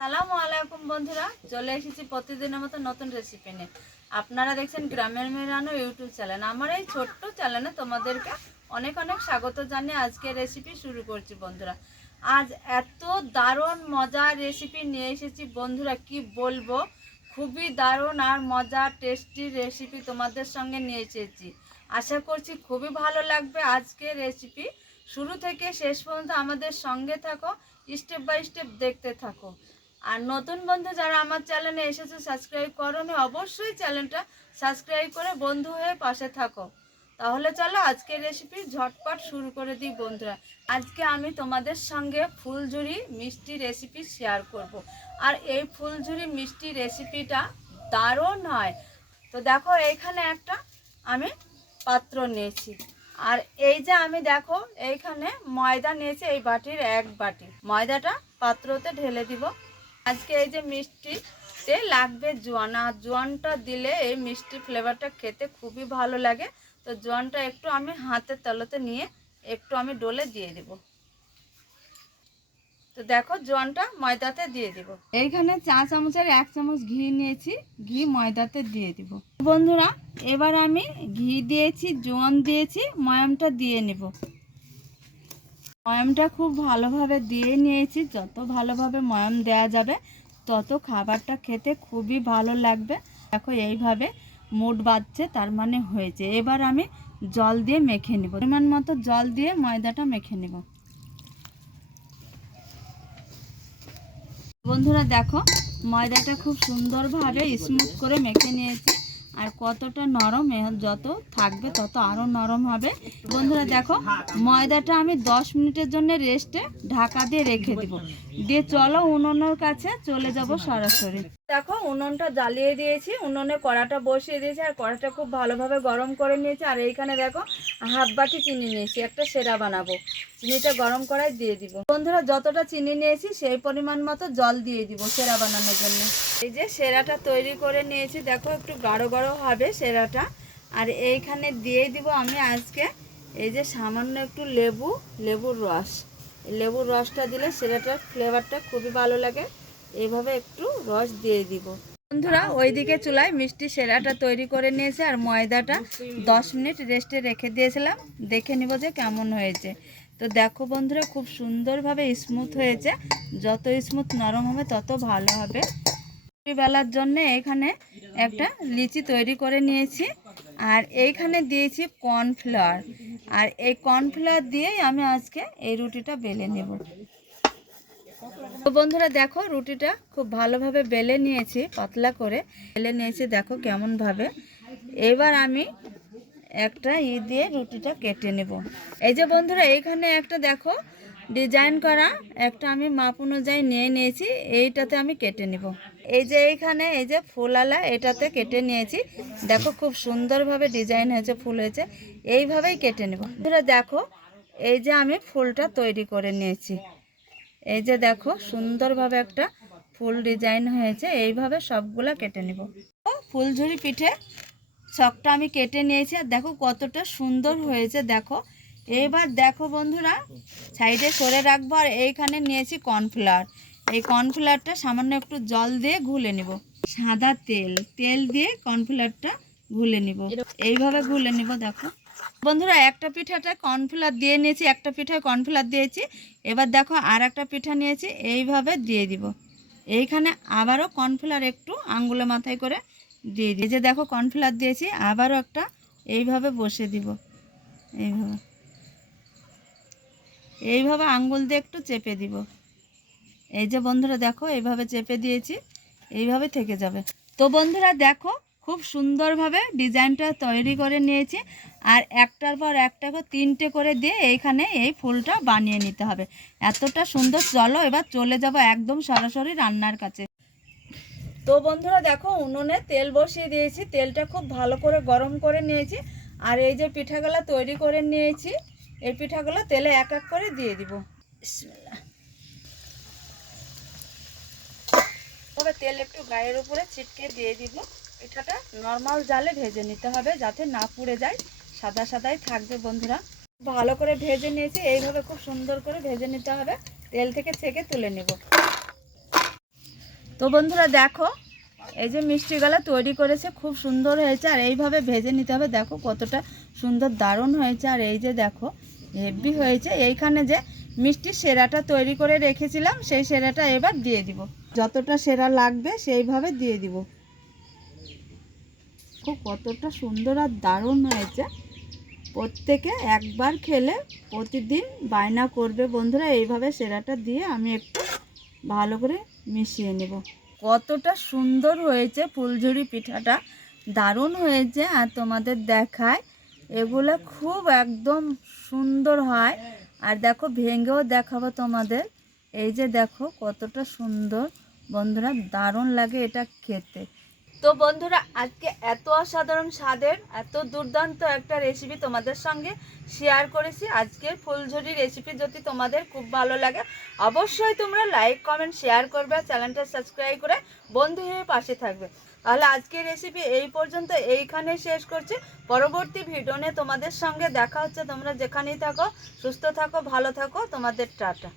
সালামু আলাইকুম বন্ধুরা, চলে এসেছি প্রতিদিনের মতো নতুন রেসিপি নিয়ে। আপনারা দেখছেন গ্রামের মেরানো ইউটিউব চ্যানেল আমার এই ছোট্ট চ্যানেলে তোমাদেরকে অনেক অনেক স্বাগত জানিয়ে আজকে রেসিপি শুরু করছি বন্ধুরা। আজ এত দারুণ মজার রেসিপি নিয়ে এসেছি বন্ধুরা, কি বলব? খুবই দারুণ আর মজার টেস্টি রেসিপি তোমাদের সঙ্গে নিয়ে এসেছি। আশা করছি খুবই ভালো লাগবে আজকের রেসিপি শুরু থেকে শেষ পর্যন্ত আমাদের সঙ্গে থাকো স্টেপ বাই স্টেপ দেখতে থাকো। আর নতুন বন্ধু যারা আমার চ্যানেলে এসেছে সাবস্ক্রাইব করোনি, অবশ্যই চ্যানেলটা সাবস্ক্রাইব করে বন্ধু হয়ে পাশে থাকো। তাহলে চলো আজকের রেসিপি ঝটপট শুরু করে দিই বন্ধুরা। আজকে আমি তোমাদের সঙ্গে ফুলঝুরি মিষ্টি রেসিপি শেয়ার করব। আর এই ফুলঝুরি মিষ্টি রেসিপিটা দারুণ হয়। তো দেখো এইখানে একটা আমি পাত্র নিয়েছি। আর এই যে আমি দেখো, এইখানে ময়দা নিয়েছি, এই বাটির এক বাটি। ময়দাটা পাত্রতে ঢেলে দিব। আজকে এই যে মিষ্টিতে লাগবে জোয়ান। আর জোয়ানটা দিলে এই মিষ্টি ফ্লেভারটা খেতে খুবই ভালো লাগে। তো জোয়ানটা একটু আমি হাতের তলতে নিয়ে একটু আমি ডলে দিয়ে দিব। তো দেখো জোয়ানটা ময়দাতে দিয়ে দিব। এইখানে চা চামচের এক চামচ ঘি নিয়েছি, ঘি ময়দাতে দিয়ে দিব। বন্ধুরা, এবার আমি ঘি দিয়েছি, জোয়ান দিয়েছি, ময়ামটা দিয়ে নেব। ময়ামটা খুব ভালোভাবে দিয়ে নিয়েছি। যত ভালোভাবে ময়াম দেয়া যাবে, তত খাবারটা খেতে খুবই ভালো লাগবে। দেখো এইভাবে মুড বাঁধছে, তার মানে হয়েছে। এবার আমি জল দিয়ে মেখে নেব। পরিমাণ মতো জল দিয়ে ময়দাটা মেখে নেব। বন্ধুরা দেখো, ময়দাটা খুব সুন্দরভাবে স্মুথ করে মেখে নিয়েছি। আর কতটা নরম যত থাকবে তত আরও নরম হবে। বন্ধুরা দেখো, ময়দাটা আমি দশ মিনিটের জন্য রেস্টে ঢাকা দিয়ে রেখে দিব। দিয়ে চলো উনুনের কাছে চলে যাব সরাসরি। দেখো, উনুনটা জ্বালিয়ে দিয়েছি, উনুনে কড়াটা বসিয়ে দিয়েছি, আর কড়াটা খুব ভালোভাবে গরম করে নিয়েছি। আর এইখানে দেখো, হাফ বাটি চিনি নিয়েছি, একটা সেরা বানাবো। চিনিটা গরম করায় দিয়ে দিব। বন্ধুরা, যতটা চিনি নিয়েছি, সেই পরিমাণ মতো জল দিয়ে দিব সেরা বানানোর জন্য। এই যে সেরাটা তৈরি করে নিয়েছি, দেখো একটু গাঢ় গাঢ় হবে সেরাটা। আর এইখানে দিয়ে দিব আমি আজকে এই যে সামান্য একটু লেবু, লেবুর রস। লেবুর রসটা দিলে সেরাটার ফ্লেভারটা খুবই ভালো লাগে। এইভাবে একটু রস দিয়ে দিব। বন্ধুরা, ওইদিকে চুলায় মিষ্টি সেরাটা তৈরি করে নিয়েছে আর ময়দাটা দশ মিনিট রেস্টে রেখে দিয়েছিলাম। দেখে নিব যে কেমন হয়েছে। তো দেখো বন্ধুরা, খুব সুন্দরভাবে স্মুথ হয়েছে। যত স্মুথ নরম হবে, তত ভালো হবে। বেলার জন্য এখানে একটা লিচি তৈরি করে নিয়েছি। আর এইখানে দিয়েছি কর্নফ্লাওয়ার। আর এই কর্নফ্লাওয়ার দিয়েই আমি আজকে এই রুটিটা বেলে নেব। বন্ধুরা দেখো রুটিটা খুব ভালোভাবে বেলে নিয়েছি, পাতলা করে বেলে নিয়েছি, দেখো কেমনভাবে। এবার আমি একটা ই দিয়ে রুটিটা কেটে নেব। এই যে বন্ধুরা, এইখানে একটা দেখো ডিজাইন করা, একটা আমি মাপ অনুযায়ী নিয়ে নিয়েছি, এইটাতে আমি কেটে নেব। এই যে এইখানে এই যে ফুলালা, এটাতে কেটে নিয়েছি। দেখো খুব সুন্দরভাবে ডিজাইন হয়েছে, ফুল হয়েছে। এইভাবেই কেটে নেব। দেখো, এই যে আমি ফুলটা তৈরি করে নিয়েছি। এই যে দেখো, সুন্দরভাবে একটা ফুল ডিজাইন হয়েছে। এইভাবে সবগুলা কেটে নেব। ফুলঝুরি পিঠে শখটা আমি কেটে নিয়েছি। আর দেখো কতটা সুন্দর হয়েছে, দেখো। এবার দেখো বন্ধুরা, সাইডে সরে রাখব। আর এইখানে নিয়েছি কর্নফ্লাওয়ার। এই কর্নফ্লাওয়ারটা সামান্য একটু জল দিয়ে ঘুলে নিব। সাদা তেল তেল দিয়ে কর্নফ্লাওয়ারটা ঘুলে নিব। এইভাবে ঘুলে নিব, দেখো। বন্ধুরা, একটা পিঠাটা কর্নফ্লাওয়ার দিয়ে নিয়েছি, একটা পিঠায় কর্নফ্লাওয়ার দিয়েছি। এবার দেখো আর একটা পিঠা নিয়েছি, এইভাবে দিয়ে দিব। এইখানে আবারও কর্নফ্লাওয়ার একটু আঙ্গুলে মাথায় করে দিয়ে দিই। যে দেখো, কর্নফ্লাওয়ার দিয়েছি, আবারও একটা এইভাবে বসে দিব। এইভাবে। এইভাবে আঙ্গুল দিয়ে একটু চেপে দিব। এই যে বন্ধুরা দেখো, এইভাবে চেপে দিয়েছি, এইভাবে থেকে যাবে। তো বন্ধুরা দেখো, খুব সুন্দরভাবে ডিজাইনটা তৈরি করে নিয়েছি, আর একটার পর একটা করে তিনটে করে দিয়ে এইখানে এই ফুলটা বানিয়ে নিতে হবে। এতটা সুন্দর, চলো এবার চলে যাব একদম সরাসরি রান্নার কাছে। তো বন্ধুরা দেখো, উনুনে তেল বসিয়ে দিয়েছি, তেলটা খুব ভালো করে গরম করে নিয়েছি, আর এই যে পিঠাগুলো তৈরি করে নিয়েছি, এই পিঠাগুলো তেলে এক এক করে দিয়ে দিব। তবে তেল একটু গায়ের উপরে ছিটকে দিয়ে দিব। পিঠাটা নর্মাল জালে ভেজে নিতে হবে যাতে না পুড়ে যায়। সাদা সাদাই থাকবে বন্ধুরা। ভালো করে ভেজে নিয়েছি। এইভাবে খুব সুন্দর করে ভেজে নিতে হবে। তেল থেকে ছেঁকে তুলে নেব। তো বন্ধুরা দেখো, এই যে মিষ্টি গলা তৈরি করেছে, খুব সুন্দর হয়েছে। আর এইভাবে ভেজে নিতে হবে। দেখো কতটা সুন্দর, দারুণ হয়েছে। আর এই যে দেখো, হেভি হয়েছে। এইখানে যে মিষ্টির সেরাটা তৈরি করে রেখেছিলাম, সেই সেরাটা এবার দিয়ে দিব। যতটা সেরা লাগবে সেইভাবে দিয়ে দিব। খুব কতটা সুন্দর আর দারুণ হয়েছে। প্রত্যেকে একবার খেলে প্রতিদিন বায়না করবে বন্ধুরা, এইভাবে সেরাটা দিয়ে আমি একটু ভালো করে মিশিয়ে নেব। কতটা সুন্দর হয়েছে ফুলঝুরি পিঠাটা, দারুণ হয়েছে আর তোমাদের দেখায়। এগুলো খুব একদম সুন্দর হয়। আর দেখো, ভেঙেও দেখাবো তোমাদের। এই যে দেখো, কতটা সুন্দর বন্ধুরা, দারুণ লাগে এটা খেতে। তো বন্ধুরা, আজকে এত অসাধারণ স্বাদের, এত দুর্দান্ত একটা রেসিপি তোমাদের সঙ্গে শেয়ার করেছি। আজকের ফুলঝুরি রেসিপি যদি তোমাদের খুব ভালো লাগে, অবশ্যই তোমরা লাইক কমেন্ট শেয়ার করবে চ্যানেলটা সাবস্ক্রাইব করে বন্ধু হয়ে পাশে থাকবে। তাহলে আজকের রেসিপি এই পর্যন্ত এইখানে শেষ করছি। পরবর্তী ভিডিও তোমাদের সঙ্গে দেখা হচ্ছে। তোমরা যেখানেই থাকো, সুস্থ থাকো, ভালো থাকো। তোমাদের টাটা।